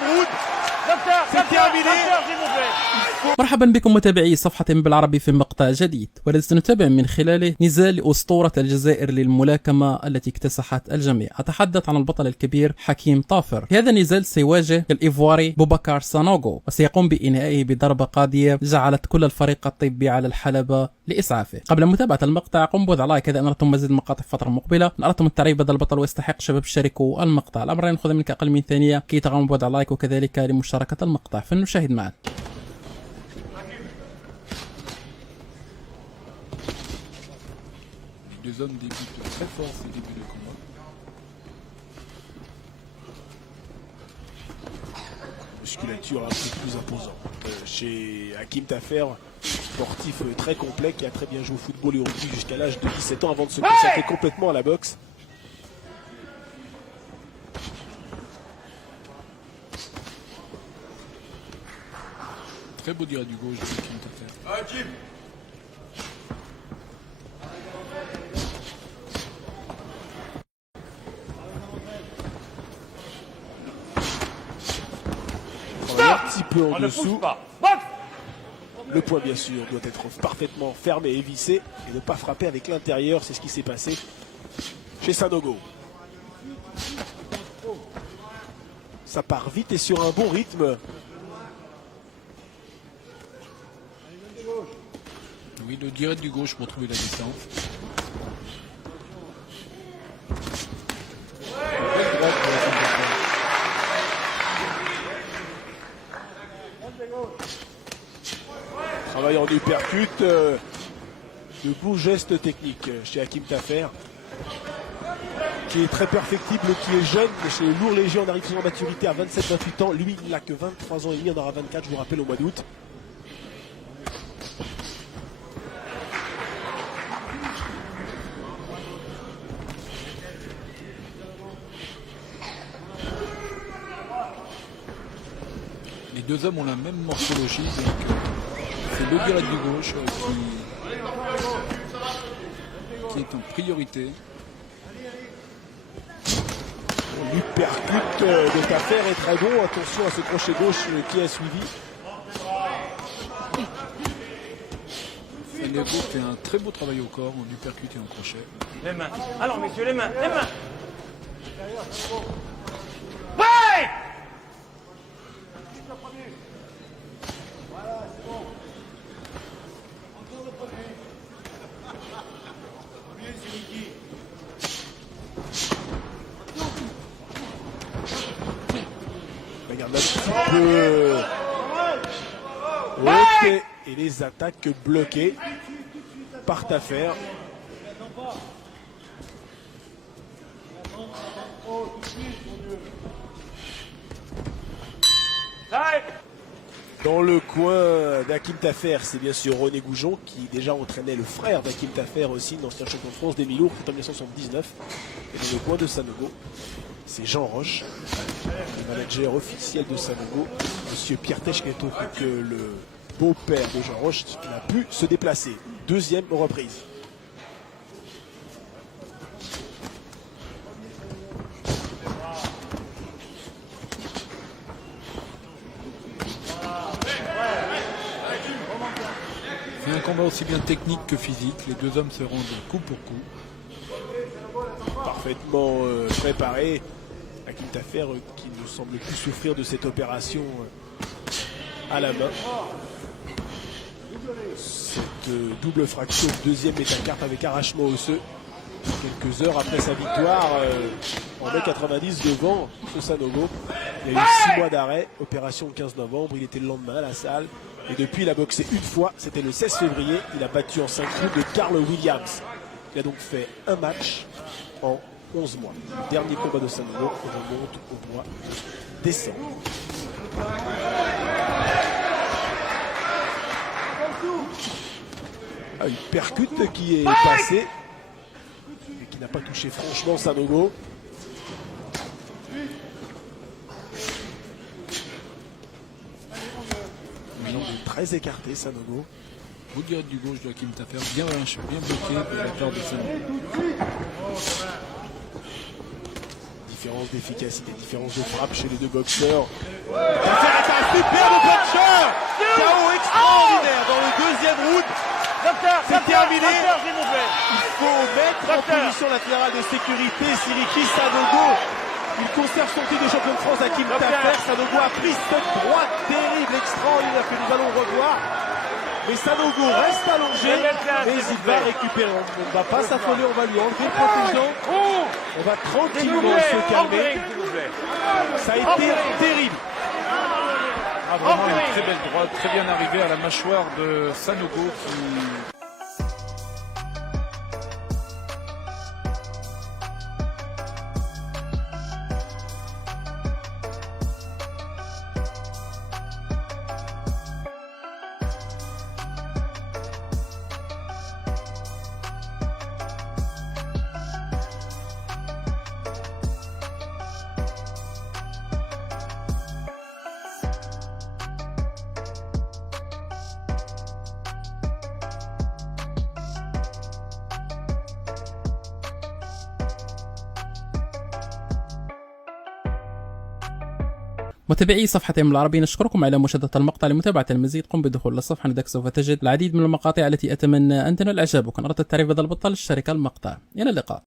Namroud. C'est terminé. مرحبا بكم متابعي صفحة بالعربي في مقطع جديد، والذي سنتابع من خلاله نزال أسطورة الجزائر للملاكمة التي اكتسحت الجميع. أتحدث عن البطل الكبير حكيم طافر. في هذا النزال سيواجه الإيفواري بوبكار سانوغو، وسيقوم بإنهائه بضربة قاضية جعلت كل الفريق الطبي على الحلبة لإسعافه. قبل متابعة المقطع قم بوضع لايك إذا أردتم مزيد المقاطع في الفترة المقبلة. إن أردتم التعريف بدل البطل ويستحق شباب شاركوا المقطع. الأمر يأخذ منك أقل من ثانية كي تقوم بوضع لايك وكذلك لمشاركة المقطع. فلنشاهد معا. Les deux hommes débutent très fort au début du combat. Musculature un peu plus imposante. Chez Hakim Tafer, sportif très complet qui a très bien joué au football et au rugby jusqu'à l'âge de 17 ans avant de se consacrer complètement à la boxe. Très beau direct du gauche de Hakim Tafer. Un petit peu en dessous. Le poing bien sûr doit être parfaitement fermé et vissé et ne pas frapper avec l'intérieur. C'est ce qui s'est passé chez Sanogo. Ça part vite et sur un bon rythme. Oui, le direct du gauche pour trouver la distance. Travail en uppercut, de beaux gestes techniques chez Hakim Tafer, qui est très perfectible, qui est jeune, mais chez les lourds légers, on arrive sur la maturité à 27-28 ans. Lui, il n'a que 23 ans et demi, on aura 24, je vous rappelle, au mois d'août. Les deux hommes ont la même morphologie, donc c'est le direct du gauche qui est en priorité. L'uppercut de Tafer est très bon, attention à ce crochet gauche qui a suivi. Sanogo fait un très beau travail au corps en uppercut et en crochet. Les mains. Alors messieurs, les mains, les mains. Regarde un petit peu. Ok. Et les attaques bloquées par Tafer. Dans le coin d'Hakim Tafer, c'est bien sûr René Goujon qui déjà entraînait le frère d'Hakim Tafer aussi, l'ancien champion de France des mi-lourds en 1979. Et dans le coin de Sanogo, c'est Jean Roche, le manager officiel de Sanogo, monsieur Pierre Techneto, que le beau-père de Jean Roche n'a pu se déplacer. Deuxième reprise. C'est un combat aussi bien technique que physique. Les deux hommes se rendent coup pour coup. Parfaitement préparé. Hakim Tafer qui ne semble plus souffrir de cette opération à la main. Cette double fraction, deuxième métacarpe avec arrachement osseux. Quelques heures après sa victoire en mai 90 devant ce Sanogo. Il y a eu 6 mois d'arrêt, opération le 15 novembre. Il était le lendemain à la salle. Et depuis, il a boxé une fois, c'était le 16 février. Il a battu en 5 rounds de Carl Williams. Il a donc fait un match en 11 mois. Le dernier combat de Sanogo remonte au mois de décembre. Une percute qui est passée et qui n'a pas touché franchement Sanogo. Très écarté Sanogo. Beau direct du gauche de Hakim Tafer, bien bloqué de la part de Sanogo. Différence d'efficacité, différence de frappe chez les deux boxeurs. L'affaire est un superbe puncher. KO extraordinaire dans le deuxième round. C'est terminé. S'il vous plaît. Il faut mettre en position latérale de sécurité Siriki Sanogo. Il conserve son titre de champion de France à Kim Tafer. Sanogo a pris cette droite terrible, extraordinaire que nous allons revoir. Mais Sanogo reste allongé, mais il va récupérer. On ne va pas s'affoler, on va lui enlever le protégeant. On va tranquillement se calmer. Ça a été terrible. Ah, vraiment une très belle droite, très bien arrivée à la mâchoire de Sanogo qui... متابعي صفحة ام بالعربي، نشكركم على مشاهدة المقطع. لمتابعة المزيد قم بدخول الصفحة، هناك سوف تجد العديد من المقاطع التي أتمنى أن تنال إعجابك. إن أردت التعريف بدل البطل اشترك المقطع. إلى اللقاء.